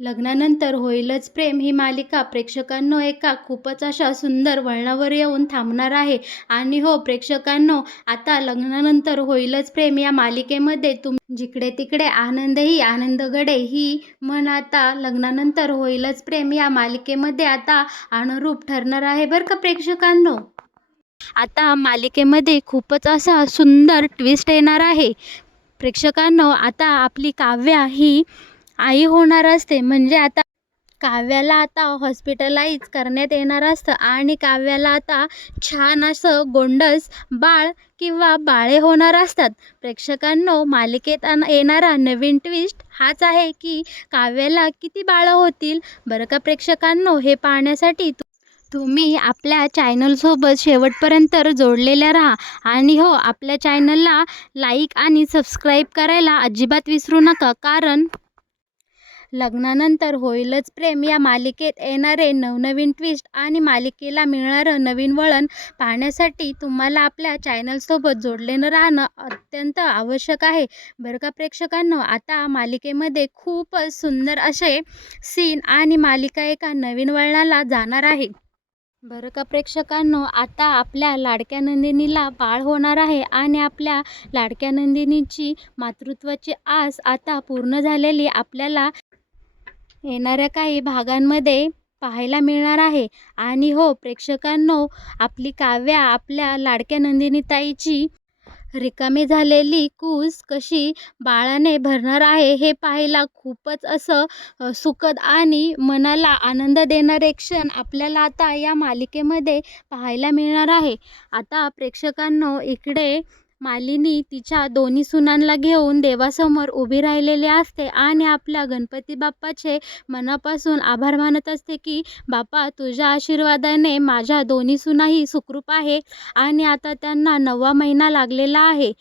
लग्नानंतर होईलच प्रेम ही मालिका प्रेक्षकांनो एका खूपच अशा सुंदर वळणावर येऊन थांबणार आहे. आणि हो प्रेक्षकांनो, आता लग्नानंतर होईलच प्रेम या मालिकेमध्ये जिकडे तिकडे आनंदही आनंदगडे ही म्हण आता लग्नानंतर होईलच प्रेम या मालिकेमध्ये आता अनुरूप ठरणार आहे बरं का प्रेक्षकांनो. आता मालिकेमध्ये खूपच असा सुंदर ट्विस्ट येणार आहे. प्रेक्षकांनो, आता आपली काव्या ही आई होणार असते. म्हणजे आता काव्याला आता हॉस्पिटलाइज करण्यात येणार असतं आणि काव्याला आता छान असं गोंडस बाळ किंवा बाळे होणार असतात. प्रेक्षकांनो, मालिकेत येणारा नवीन ट्विस्ट हाच आहे की काव्याला किती बाळं होतील बरं का प्रेक्षकांनो. हे पाहण्यासाठी तुम्ही आपल्या चॅनलसोबत शेवटपर्यंत जोडलेल्या राहा. आणि हो, आपल्या चॅनलला लाईक आणि सबस्क्राईब करायला अजिबात विसरू नका, कारण लग्नानंतर होईलच प्रेम या मालिकेत येणारे नवनवीन ट्विस्ट आणि मालिकेला मिळणारं नवीन वळण पाहण्यासाठी तुम्हाला आपल्या चॅनलसोबत जोडलेलं राहणं अत्यंत आवश्यक आहे बरं का प्रेक्षकांनो. आता मालिकेमध्ये खूपच सुंदर असे सीन आणि मालिका एका नवीन वळणाला जाणार आहे बरं का प्रेक्षकांनो. आता आपल्या लाडक्या नंदिनीला बाळ होणार आहे आणि आपल्या लाडक्या नंदिनीची मातृत्वाची आस आता पूर्ण झालेली आपल्याला येणाऱ्या काही भागांमध्ये पाहायला मिळणार आहे. आणि हो प्रेक्षकांनो, आपली काव्या आपल्या लाडक्या नंदिनीताईची रिकामी झालेली कूस कशी बाळाने भरणार आहे हे पाहायला खूपच असं सुखद आणि मनाला आनंद देणारे क्षण आपल्याला आता या मालिकेमध्ये पाहायला मिळणार आहे. आता प्रेक्षकांनो, इकडे मालिनी तिच्या दोन्ही सुनांना घेऊन देवासमोर उभी राहिलेली असते आणि आपल्या गणपती बाप्पाचे मनापासून आभार मानत असते की बाप्पा, तुझ्या आशीर्वादाने माझ्या दोन्ही सुनाही सुखरूप आहे आणि आता त्यांना 9वा महिना लागलेला आहे.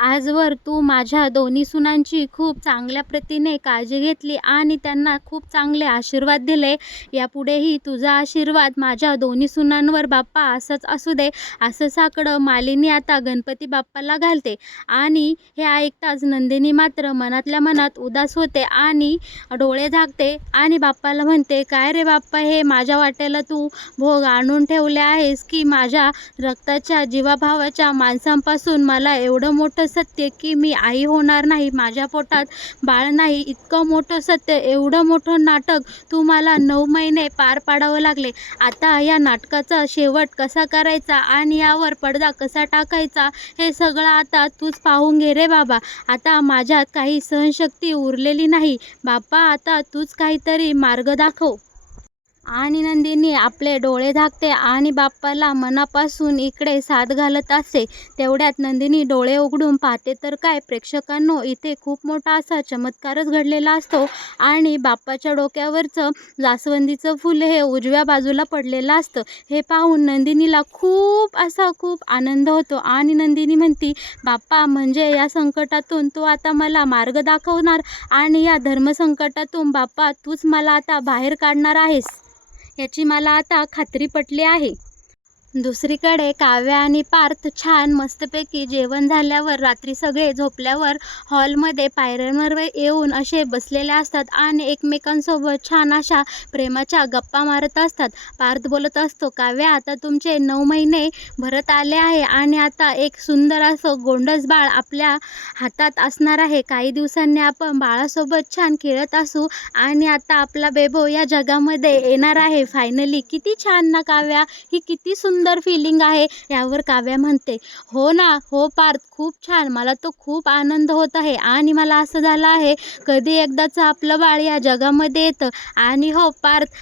आजवर तू माझ्या दोन्ही सुनांची खूप चांगल्या प्रतीने काळजी घेतली आणि त्यांना खूप चांगले आशीर्वाद दिले. यापुढेही तुझा आशीर्वाद माझ्या दोन्ही सुनांवर बाप्पा असंच असू दे, असं साकडं मालिनी आता गणपती बाप्पाला घालते. आणि हे ऐकताच नंदिनी मात्र मनातल्या मनात उदास होते आणि डोळे झाकते आणि बाप्पाला म्हणते, काय रे बाप्पा, हे माझ्या वाट्याला तू भोग आणून ठेवले आहेस की माझ्या रक्ताच्या जीवाभावाच्या माणसांपासून मला एवढं मोठं सत्य की मी आई होणार नाही, माझ्या पोटात बाळ नाही, इतकं मोठं सत्य, एवढं मोठं नाटक तू मला 9 महिने पार पाडावं लागले. आता या नाटकाचा शेवट कसा करायचा आणि यावर पडदा कसा टाकायचा हे सगळं आता तूच पाहून घे रे बाबा. आता माझ्यात काही सहनशक्ती उरलेली नाही बाप्पा, आता तूच काहीतरी मार्ग दाखव. आणि नंदिनी आपले डोळे झाकते आणि बाप्पाला मनापासून इकडे साथ घालत असते. तेवढ्यात नंदिनी डोळे उघडून पाहते तर काय प्रेक्षकांनो, इथे खूप मोठा असा चमत्कारच घडलेला असतो आणि बाप्पाच्या डोक्यावरचं जास्वंदीचं फूल हे उजव्या बाजूला पडलेलं असतं. हे पाहून नंदिनीला खूप आनंद होतो आणि नंदिनी म्हणती, बाप्पा, म्हणजे या संकटातून तू आता मला मार्ग दाखवणार आणि या धर्मसंकटातून बाप्पा तूच मला आता बाहेर काढणार आहेस, याची मला आता खात्री पटली आहे. दुसरीकडे काव्या आणि पार्थ छान मस्तपैकी जेवण झाल्यावर रात्री सगळे झोपल्यावर हॉलमध्ये पायऱ्यांवर येऊन असे बसलेले असतात आणि एकमेकांसोबत छान अशा प्रेमाच्या गप्पा मारत असतात. पार्थ बोलत असतो, काव्या, आता तुमचे 9 महिने भरत आले आहे आणि आता एक सुंदर असं गोंडस बाळ आपल्या हातात असणार आहे. काही दिवसांनी आपण बाळासोबत छान खेळत असू आणि आता आपला बेबो या जगामध्ये येणार आहे फायनली. किती छान ना काव्या, ही किती सुंदर फीलिंग आहे. यावर काव्या म्हणते, हो ना, हो पार्थ, खूप छान, मला तो खूप आनंद होत आहे आणि मला असं झालं आहे कधी एकदाच आपलं बाळ या जगामध्ये येतं. आणि हो पार्थ,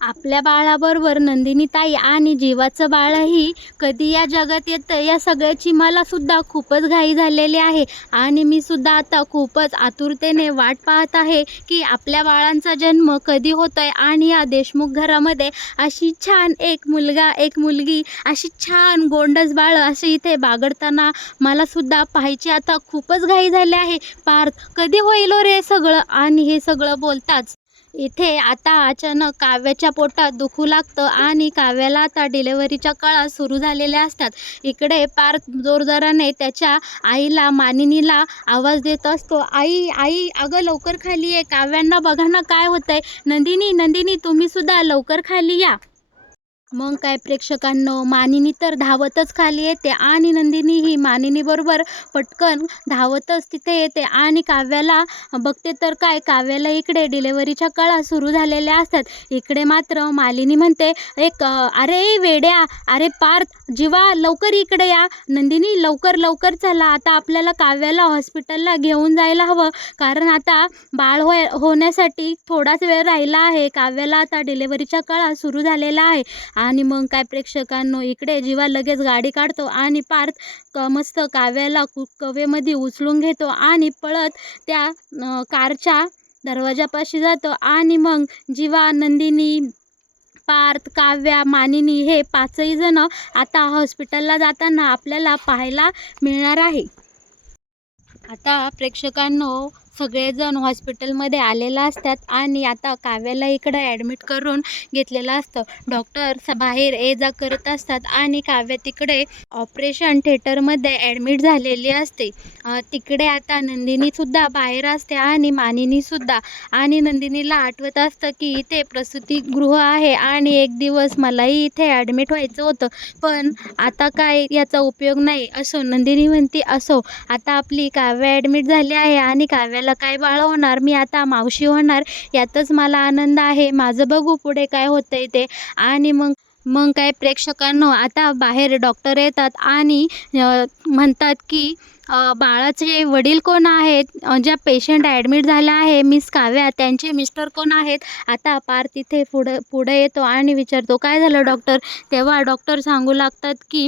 आपल्या बाळाबरोबर नंदिनीताई आणि जीवाचं बाळही कधी या जगात येतं या सगळ्याची मला सुद्धा खूपच घाई झालेली आहे आणि मी सुद्धा आता खूपच आतुरतेने वाट पाहत आहे की आपल्या बाळांचा जन्म कधी होतोय आणि या देशमुख घरामध्ये अशी छान एक मुलगा एक मुलगी अशी छान गोंडस बाळ अशी इथे बागडताना मला सुद्धा पाहायची आता खूपच घाई झाली आहे. पार्थ, कधी होईल रे सगळं. आणि हे सगळं बोलताच इथे आता अचानक काव्याच्या पोटात दुखू लागतं आणि काव्याला आता डिलिव्हरीच्या कळा सुरू झालेल्या असतात. इकडे पार्थ जोरजोराने त्याच्या आईला मानिनीला आवाज देत असतो, आई आई अगं लवकर खाली ये, काव्यांना बघा ना काय होतंय, नंदिनी नंदिनी तुम्ही सुद्धा लवकर खाली या. मग काय प्रेक्षकांनो, मानिनी तर धावतच खाली येते आणि नंदिनी ही मानिनीबरोबर पटकन धावतच तिथे येते आणि काव्याला बघते तर काय, काव्याला इकडे डिलिव्हरीच्या कळा सुरू झालेल्या असतात. इकडे मात्र मालिनी म्हणते, अरे वेड्या, अरे पार्थ, जीवा लवकर इकडे या, नंदिनी लवकर लवकर चला, आता आपल्याला काव्याला हॉस्पिटलला घेऊन जायला हवं, कारण आता बाळ होण्यासाठी थोडाच वेळ राहिला आहे. काव्याला आता डिलिव्हरीच्या कळा सुरू झालेला आहे. आणि मग काय प्रेक्षकांनो, इकडे जीवा लगेच गाडी काढतो आणि पार्थ मस्त काव्याला कवेमध्ये उचलून घेतो आणि पळत त्या कारच्या दरवाजापाशी जातो आणि मग जीवा, नंदिनी, पार्थ, काव्या, मानिनी हे पाचही जण आता हॉस्पिटलला जाताना आपल्याला पाहायला मिळणार आहे. आता प्रेक्षकांनो, सगळेजण हॉस्पिटलमध्ये आलेला असतात आणि आता काव्याला इकडं ॲडमिट करून घेतलेलं असतं. डॉक्टर बाहेर ये जा करत असतात आणि काव्या तिकडे ऑपरेशन थिएटरमध्ये ॲडमिट झालेली असते. तिकडे आता नंदिनीसुद्धा बाहेर असते आणि मानिनीसुद्धा. आणि नंदिनीला आठवत असतं की इथे प्रसूतिगृह आहे आणि एक दिवस मलाही इथे ॲडमिट व्हायचं होतं, पण आता काय याचा उपयोग नाही. असो, नंदिनी म्हणते, असो, आता आपली काव्या ॲडमिट झाली आहे आणि काव्याला काय बाळ होणार, मी आता मावशी होणार, यातच मला आनंद आहे. माझं बघू पुढे काय होतंय ते. आणि मग मग काय प्रेक्षकांनो, आता बाहेर डॉक्टर येतात आणि म्हणतात की बाळाचे वडील कोण आहेत, ज्या पेशंट ॲडमिट झाला आहे मिस काव्या, त्यांचे मिस्टर कोण आहेत. आता पार्थ तिथे पुढे येतो आणि विचारतो, काय झालं डॉक्टर. तेव्हा डॉक्टर सांगू लागतात की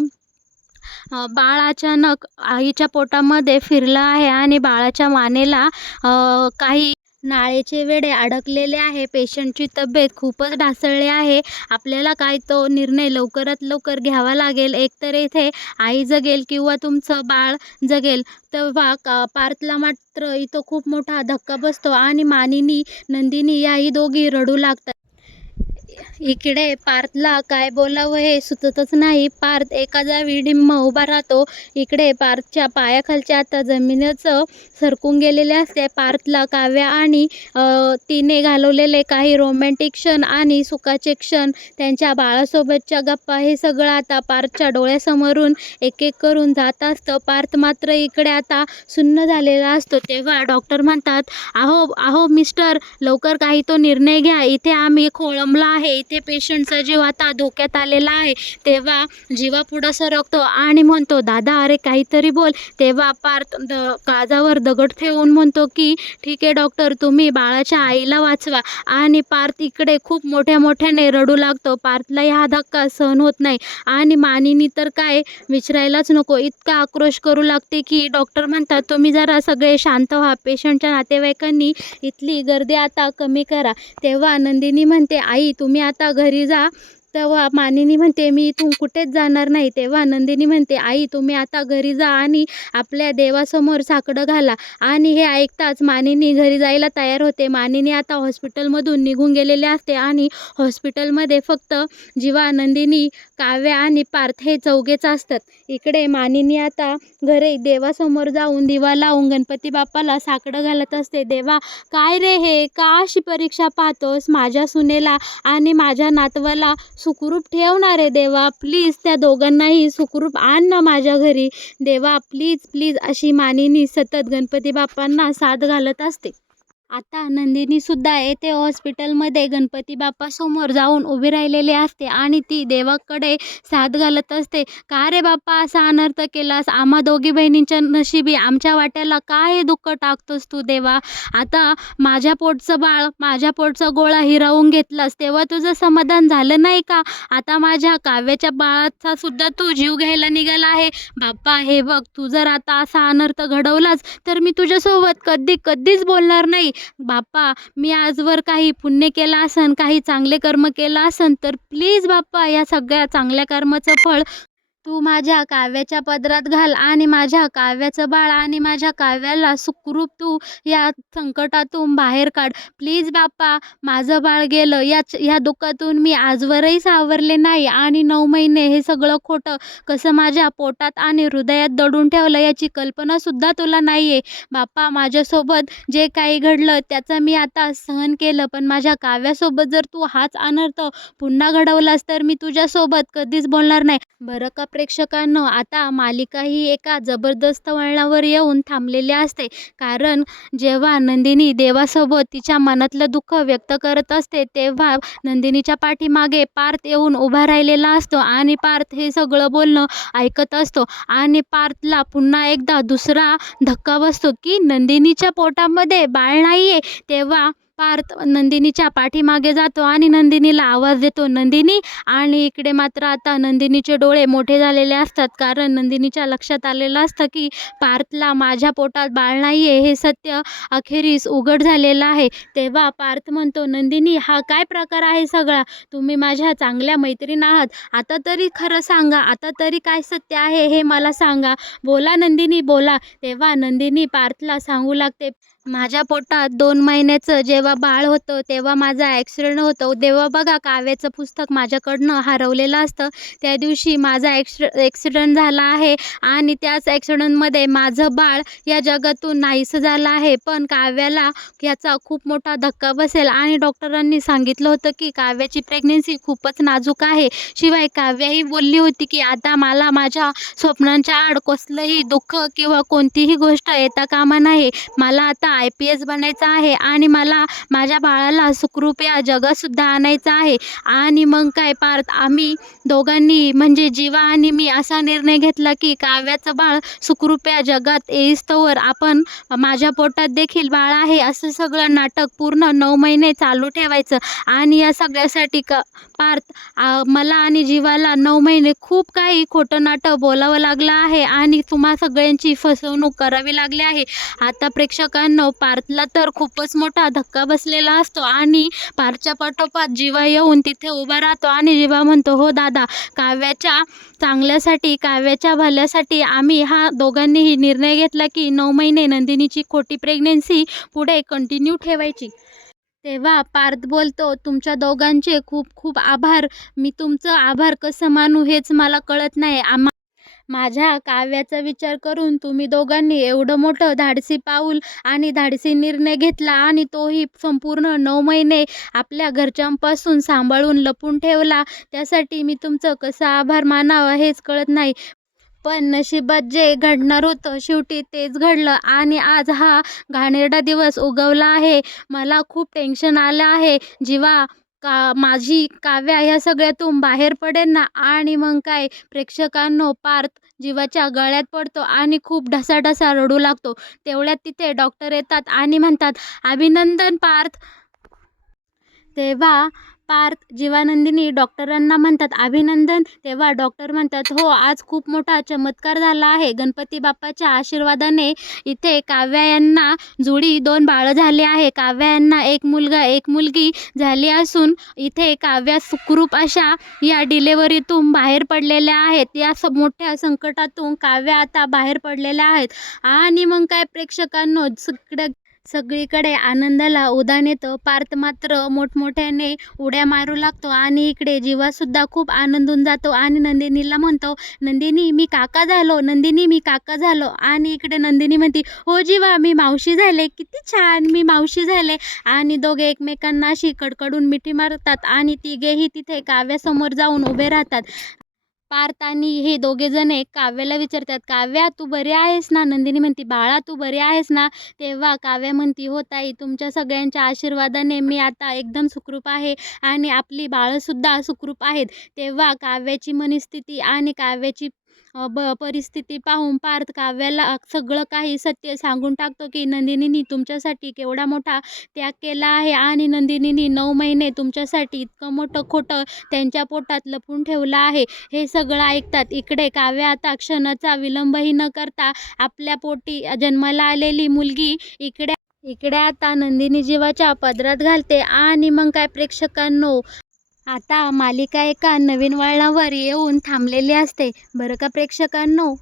बाळ अचानक आईच्या पोटामध्ये फिरलं आहे आणि बाळाच्या मानेला काही नाळेचे वेडे अडकलेले आहे. पेशंटची तब्येत खूपच ढासळली आहे. आपल्याला काय तो निर्णय लवकरात लवकर घ्यावा लागेल. एकतर इथे आई जगेल किंवा तुमचं बाळ जगेल. तेव्हा पार्थला मात्र इथं खूप मोठा धक्का बसतो आणि मानिनी, नंदिनी याही दोघी रडू लागतात. इकडे पार्थला काय बोलावं हे सुचतच नाही. पार्थ एका जागी डिम्म उभा राहतो. इकडे पार्थच्या पायाखालचे आता जमीनच सरकून गेलेले असते. पार्थला काव्या आणि तिने घालवलेले काही रोमॅन्टिक क्षण आणि सुखाचे क्षण, त्यांच्या बाळासोबतच्या गप्पा, हे सगळं आता पार्थच्या डोळ्यासमोरून एक एक करून जात असतं. पार्थ मात्र इकडे आता सुन्न झालेला असतो. तेव्हा डॉक्टर म्हणतात, अहो अहो मिस्टर, लवकर काही तो निर्णय घ्या, इथे आम्ही खोळंबलो आहे, इथे पेशंटचा जीव आता धोक्यात आलेला आहे. तेव्हा जीवा पुढं सरकतो आणि म्हणतो, दादा अरे काहीतरी बोल. तेव्हा पार्थ काळजावर दगड ठेवून म्हणतो की ठीक आहे डॉक्टर, तुम्ही बाळाच्या आईला वाचवा. आणि पार्थ इकडे खूप मोठ्याने रडू लागतो. पार्थला हा धक्का सहन होत नाही आणि मानिनी तर काय विचारायलाच नको, इतका आक्रोश करू लागते की डॉक्टर म्हणतात, तुम्ही जरा सगळे शांत व्हा, पेशंटच्या नातेवाईकांनी इथली गर्दी आता कमी करा. तेव्हा नंदिनी म्हणते, आई तुम्ही आता घरी जा. तेव्हा मानिनी म्हणते, मी इथून कुठेच जाणार नाही. तेव्हा नंदिनी म्हणते, आई तुम्ही आता घरी जा आणि आपल्या देवासमोर साकडं घाला. आणि हे ऐकताच मानिनी घरी जायला तयार होते. मानिनी आता हॉस्पिटलमधून निघून गेलेले असते आणि हॉस्पिटलमध्ये फक्त जीवा, नंदिनी, काव्या आणि पार्थ हे चौघेच असतात. इकडे मानिनी आता घरी देवासमोर जाऊन दिवा लावून गणपती बाप्पाला साकडं घालत असते. देवा, काय रे हे, का अशी परीक्षा पाहतोस माझ्या सुनेला आणि माझ्या नातवाला. सुखरूप ठेवणार आहे देवा, प्लीज त्या दोघांनाही सुखरूप आण ना माझ्या घरी. देवा प्लीज प्लीज, अशी मानिनी सतत गणपती बाप्पांना साथ घालत असते. आता नंदिनीसुद्धा येथे हॉस्पिटलमध्ये गणपती बाप्पासमोर जाऊन उभी राहिलेली असते आणि ती देवाकडे साथ घालत असते. का रे बाप्पा असा अनर्थ केलास, आम्हा दोघी बहिणींच्या नशिबी आमच्या वाट्याला का हे दुःख टाकतोस तू देवा. आता माझ्या पोटचं बाळ, माझ्या पोटचा गोळा हिरावून घेतलास तेव्हा तुझं समाधान झालं नाही का. आता माझ्या काव्याच्या बाळाचा सुद्धा तू जीव घ्यायला निघाला आहे. बाप्पा हे बघ, तू जर आता असा अनर्थ घडवलास तर मी तुझ्यासोबत कधीच बोलणार नाही. बाप्पा, मी आजवर काही पुण्य केलं असन, काही चांगले कर्म केलं असन तर प्लीज बाप्पा, या सगळ्या चांगल्या कर्माचं फळ तू माझ्या काव्याच्या पदरात घाल आणि माझ्या काव्याचं बाळ आणि माझ्या काव्याला सुखरूप तू या संकटातून बाहेर काढ. प्लीज बाप्पा, माझं बाळ गेलं ह्या दुःखातून मी आजवरही सावरले नाही आणि 9 महिने हे सगळं खोटं कसं माझ्या पोटात आणि हृदयात दडून ठेवलं याची कल्पनासुद्धा तुला नाही आहे. बाप्पा, माझ्यासोबत जे काही घडलं त्याचं मी आता सहन केलं, पण माझ्या काव्यासोबत जर तू हाच अनर्थ पुन्हा घडवलास तर मी तुझ्यासोबत कधीच बोलणार नाही. बरं का प्रेक्षकांनो, आता मालिका ही एका जबरदस्त वळणावर येऊन थांबलेली असते. कारण जेव्हा नंदिनी देवासोबत तिच्या मनातलं दुःख व्यक्त करत असते तेव्हा नंदिनीच्या पाठीमागे पार्थ येऊन उभा राहिलेला असतो आणि पार्थ हे सगळं बोलणं ऐकत असतो आणि पार्थला पुन्हा एकदा दुसरा धक्का बसतो की नंदिनीच्या पोटामध्ये बाळ नाही आहे. तेव्हा पार्थ नंदिनीच्या पाठीमागे जातो आणि नंदिनीला आवाज देतो, नंदिनी. आणि इकडे मात्र आता नंदिनीचे डोळे मोठे झालेले असतात कारण नंदिनीच्या लक्षात आलेलं असतं की पार्थला माझ्या पोटात बाळ नाही आहे हे सत्य अखेरीस उघड झालेलं आहे. तेव्हा पार्थ म्हणतो, नंदिनी, हा काय प्रकार आहे सगळा? तुम्ही माझ्या चांगल्या मैत्रीण आहात. आता तरी खरं सांगा, आता तरी काय सत्य आहे हे मला सांगा. बोला नंदिनी, बोला. तेव्हा नंदिनी पार्थला सांगू लागते, माझ्या पोटात 2 महिन्याचं जेव्हा बाळ होतं तेव्हा माझा ॲक्सिडेंट होतो. तेव्हा बघा काव्याचं पुस्तक माझ्याकडनं हरवलेलं असतं. त्या दिवशी माझा ॲक्सिडेंट झाला आहे आणि त्याच ॲक्सिडेंटमध्ये माझं बाळ या जगातून नाहीसं झालं आहे. पण काव्याला याचा खूप मोठा धक्का बसेल आणि डॉक्टरांनी सांगितलं होतं की काव्याची प्रेग्नन्सी खूपच नाजूक आहे. शिवाय काव्याही बोलली होती की आता मला माझ्या स्वप्नांच्या आड कसलंही दुःख किंवा कोणतीही गोष्ट येता कामा नये. मला आता IPS बनायचं आहे आणि मला माझ्या बाळाला सुखरूप या जगातसुद्धा आणायचं आहे. आणि मग काय पार्थ, आम्ही दोघांनी म्हणजे जीवा आणि मी असा निर्णय घेतला की काव्याचं बाळ सुखरूप या जगात येईस्तोवर आपण माझ्या पोटात देखील बाळ आहे असं सगळं नाटक पूर्ण 9 महिने चालू ठेवायचं. आणि या सगळ्यासाठी पार्थ, मला आणि जीवाला 9 महिने खूप काही खोटं नाटक बोलावं लागलं आहे आणि तुम्हा सगळ्यांची फसवणूक करावी लागली आहे. आता प्रेक्षकांनो, पार्थला तर खूपच मोठा धक्का बसलेला असतो आणि पार्थच्या पाठोपाठ जीवा येऊन तिथे उभा राहतो आणि जीवा म्हणतो, हो दादा, काव्याच्या चांगल्यासाठी, काव्याच्या भल्यासाठी आम्ही हा दोघांनीही निर्णय घेतला की 9 महिने नंदिनीची खोटी प्रेग्नन्सी पुढे कंटिन्यू ठेवायची. तेव्हा पार्थ बोलतो, तुमच्या दोघांचे खूप खूप आभार. मी तुमचं आभार कसं मानू हेच मला कळत नाही. माझ्या काव्याचा विचार करून तुम्ही दोघांनी एवढं मोठं धाडसी पाऊल आणि धाडसी निर्णय घेतला आणि तोही संपूर्ण 9 महिने आपल्या घरच्यांपासून सांभाळून लपून ठेवला. त्यासाठी मी तुमचं कसं आभार मानावं हेच कळत नाही. पण नशिबात जे घडणार होतं शेवटी तेच घडलं आणि आज हा घाणेरडा दिवस उगवला आहे. मला खूप टेन्शन आलं आहे. जेव्हा माझी काव्या ह्या सगळ्यातून बाहेर पडेल ना, आणि मग काय प्रेक्षकांनो, पार्थ जीवाच्या गळ्यात पडतो आणि खूप ढसाढसा रडू लागतो. तेवढ्यात तिथे डॉक्टर येतात आणि म्हणतात, अभिनंदन पार्थ. तेव्हा पार्थ, जीवानंदिनी डॉक्टरांना म्हणतात, अभिनंदन. तेव्हा डॉक्टर म्हणतात, हो, आज खूप मोठा चमत्कार झाला आहे. गणपती बाप्पाच्या आशीर्वादाने इथे काव्या यांना जोडी 2 बाळं झाली आहे. काव्या यांना 1 मुलगा 1 मुलगी झाली असून इथे काव्या सुखरूप अशा या डिलेव्हरीतून बाहेर पडलेल्या आहेत. या मोठ्या संकटातून काव्या आता बाहेर पडलेल्या आहेत. आणि मग काय प्रेक्षकांनो, सगळीकडे आनंदाला उधाण येतं. पार्थ मात्र मोठमोठ्याने उड्या मारू लागतो आणि इकडे जीवासुद्धा खूप आनंदून जातो आणि नंदिनीला म्हणतो, नंदिनी, मी काका झालो. नंदिनी, मी काका झालो. आणि इकडे नंदिनी म्हणते, हो जीवा, मी मावशी झाले. किती छान, मी मावशी झाले. आणि दोघे एकमेकांना अशी कडकडून मिठी मारतात आणि तिघेही तिथे काव्यासमोर जाऊन उभे राहतात. पार्थ आणि हे दोघेजण काव्याला विचारतात, काव्या, तू बरी आहेस ना? नंदिनी म्हणते, बाळा, तू बरी आहेस ना? तेव्हा काव्या म्हणते, हो ताई, तुमच्या सगळ्यांच्या आशीर्वादाने मी आता एकदम सुखरूप आहे आणि आपली बाळंसुद्धा सुखरूप आहेत. तेव्हा काव्याची मनस्थिती आणि काव्याची परिस्थिती पाहून पार्थ काव्याला सगळं काही सत्य सांगून टाकतो की नंदिनीनी तुमच्यासाठी केवढा मोठा त्याग केला आहे आणि नंदिनीनी 9 महिने तुमच्यासाठी इतकं मोठं खोटं त्यांच्या पोटात लपून ठेवलं आहे. हे सगळं ऐकतात इकडे काव्या आता क्षणाचा विलंबही न करता आपल्या पोटी जन्माला आलेली मुलगी इकडे आता नंदिनी जीवाच्या पदरात घालते. आणि मग काय प्रेक्षकांनो, आता मालिका एका नवीन वळणावर येऊन थांबलेली असते बरं का प्रेक्षकांनो.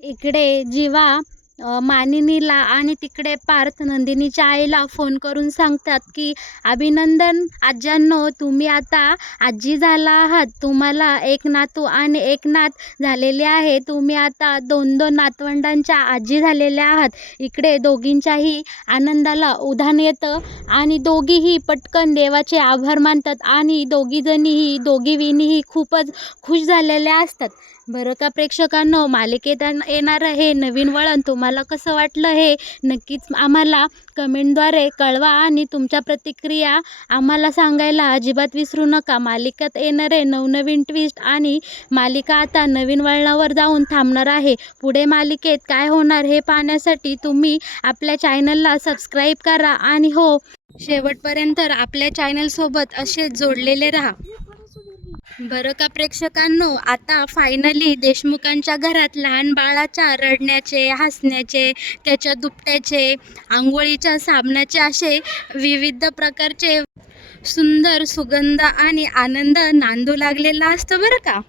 इकडे जीवा मानिनीला आणि तिकडे पार्थ नंदिनीच्या आईला फोन करून सांगतात की अभिनंदन आज्यांनो, तुम्ही आता आजी झाला आहात. तुम्हाला एक नातू आणि एक नात झालेले आहे. तुम्ही आता 2-2 नातवंडांच्या आजी झालेल्या आहात. इकडे दोघींच्याही आनंदाला उधाण येतं आणि दोघीही पटकन देवाचे आभार मानतात आणि दोघींनीही खूपच खुश झालेल्या असतात. बरं का प्रेक्षकांनो, मालिकेत येणारं हे नवीन वळण तुम्हाला कसं वाटलं हे नक्कीच आम्हाला कमेंटद्वारे कळवा आणि तुमच्या प्रतिक्रिया आम्हाला सांगायला अजिबात विसरू नका. मालिकेत येणारे नवनवीन ट्विस्ट आणि मालिका आता नवीन वळणावर जाऊन थांबणार आहे. पुढे मालिकेत काय होणार हे पाहण्यासाठी तुम्ही आपल्या चॅनलला सबस्क्राईब करा आणि हो, शेवटपर्यंत आपल्या चॅनलसोबत असेच जोडलेले राहा. बरं का प्रेक्षकांनो, आता फायनली देशमुखांच्या घरात लहान बाळाच्या रडण्याचे, हसण्याचे, त्याच्या दुपट्याचे, आंघोळीच्या साबणाचे असे विविध प्रकारचे सुंदर सुगंध आणि आनंद नांदू लागलेला असतो बरं का.